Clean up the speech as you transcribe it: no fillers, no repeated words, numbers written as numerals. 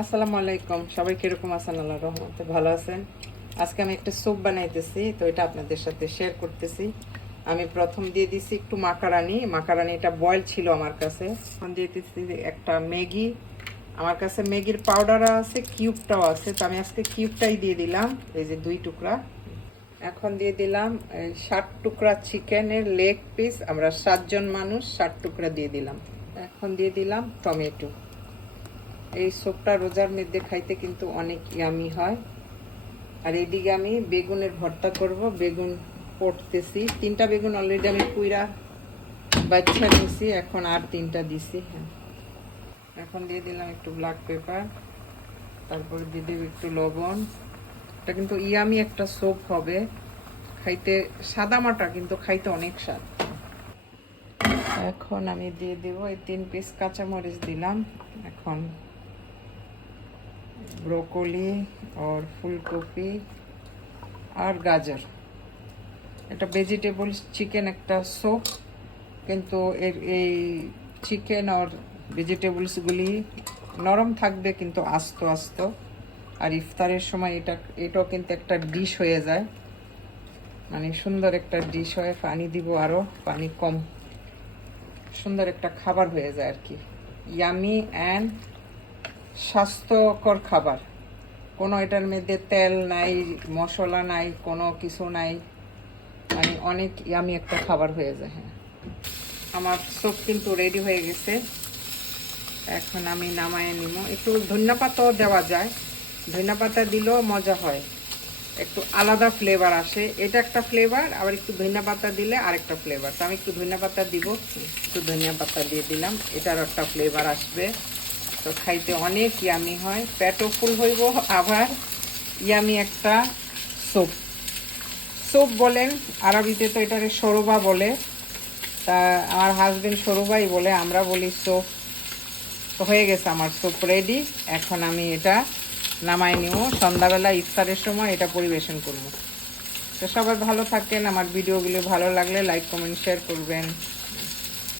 আসসালামু আলাইকুম, সবাই কিরকম আছেন? আল্লাহর রহমতে ভালো আছেন। আজকে আমি একটা স্যুপ বানাইতেছি, তো এটা আপনাদের সাথে শেয়ার করতেছি। আমি প্রথম দিয়ে দিছি একটু মাকারানি, এটা বয়েল ছিল আমার কাছে। এখন দিয়ে দিচ্ছি একটা ম্যাগি। আমার কাছে ম্যাগির পাউডার আছে, কিউবটাও আছে, তো আমি আজকে কিউবটাই দিয়ে দিলাম, এই যে 2 টুকরা। এখন দিয়ে দিলাম 60 টুকরা চিকেনের লেগ পিস, আমরা 7 জন মানুষ, 60 টুকরা দিয়ে দিলাম। এখন দিয়ে দিলাম টমেটো। এই স্যুপটা রোজার মধ্যে খাইতে কিন্তু অনেক ইয়ামি হয়। আর এইদিকে আমি বেগুনের ভর্তা করব। বেগুন পড়তেছি, 3টা বেগুন অলরেডি আমি পুইরা বাচ্চা নিছি, এখন আর 3টা দিছি। হ্যাঁ, এখন দিয়ে দিলাম একটু ব্ল্যাক পেপার, তারপরে দিয়ে দেব একটু লবণ। এটা কিন্তু ইয়ামি একটা স্যুপ হবে, খাইতে সাদা মাটা কিন্তু খাইতে অনেক স্বাদ। এখন আমি দিয়ে দেব এই 3 পিস কাঁচামরিচ দিলাম। এখন ব্রোকলি और ফুলকপি আর গাজর, এটা ভেজিটেবলস চিকেন একটা স্যুপ, কিন্তু এই চিকেন আর ভেজিটেবলসগুলি নরম থাকবে কিন্তু আস্ত আস্ত। আর ইফতারের সময় এটাও কিন্তু একটা ডিশ হয়ে যায়, মানে সুন্দর একটা ডিশ হয়। পানি দিব, আরও পানি কম, সুন্দর একটা খাবার হয়ে যায় আর কি। ইয়ামি অ্যান্ড স্বাস্থ্যকর খাবার, কোনো এটার মধ্যে তেল নাই, মশলা নাই, কোনো কিছু নাই, মানে অনেক ইয়ামি একটা খাবার হয়ে যায়। হ্যাঁ, আমার স্যুপ কিন্তু রেডি হয়ে গেছে। এখন আমি নামায়ে নিব। একটু ধনিয়া পাতাও দেওয়া যায়, ধনিয়া পাতা দিলেও মজা হয়, একটু আলাদা ফ্লেভার আসে। এটা একটা ফ্লেভার, আবার একটু ধনিয়া পাতা দিলে আরেকটা ফ্লেভার। তো আমি একটু ধনিয়া পাতা দিব, একটু ধনিয়া পাতা দিয়ে দিলাম, এটার একটা ফ্লেভার আসবে। তো খাইতে অনেক ইয়ামি হয়, পেটও ফুল হইব, আবার ইয়ামি একটা স্যুপ। স্যুপ বলেন, আরবিতে তো এটাকে শোরবা বলে, তা আমার হাজবেন্ড শোরবাই বলে, আমরা বলি স্যুপ। তো হয়ে গেছে আমার স্যুপ রেডি। এখন আমি এটা নামাই নিব, সন্ধ্যাবেলা ইফতারের সময় এটা পরিবেশন করব। তো সবাই ভালো থাকেন, আমার ভিডিওগুলো ভালো লাগলে লাইক কমেন্ট শেয়ার করবেন।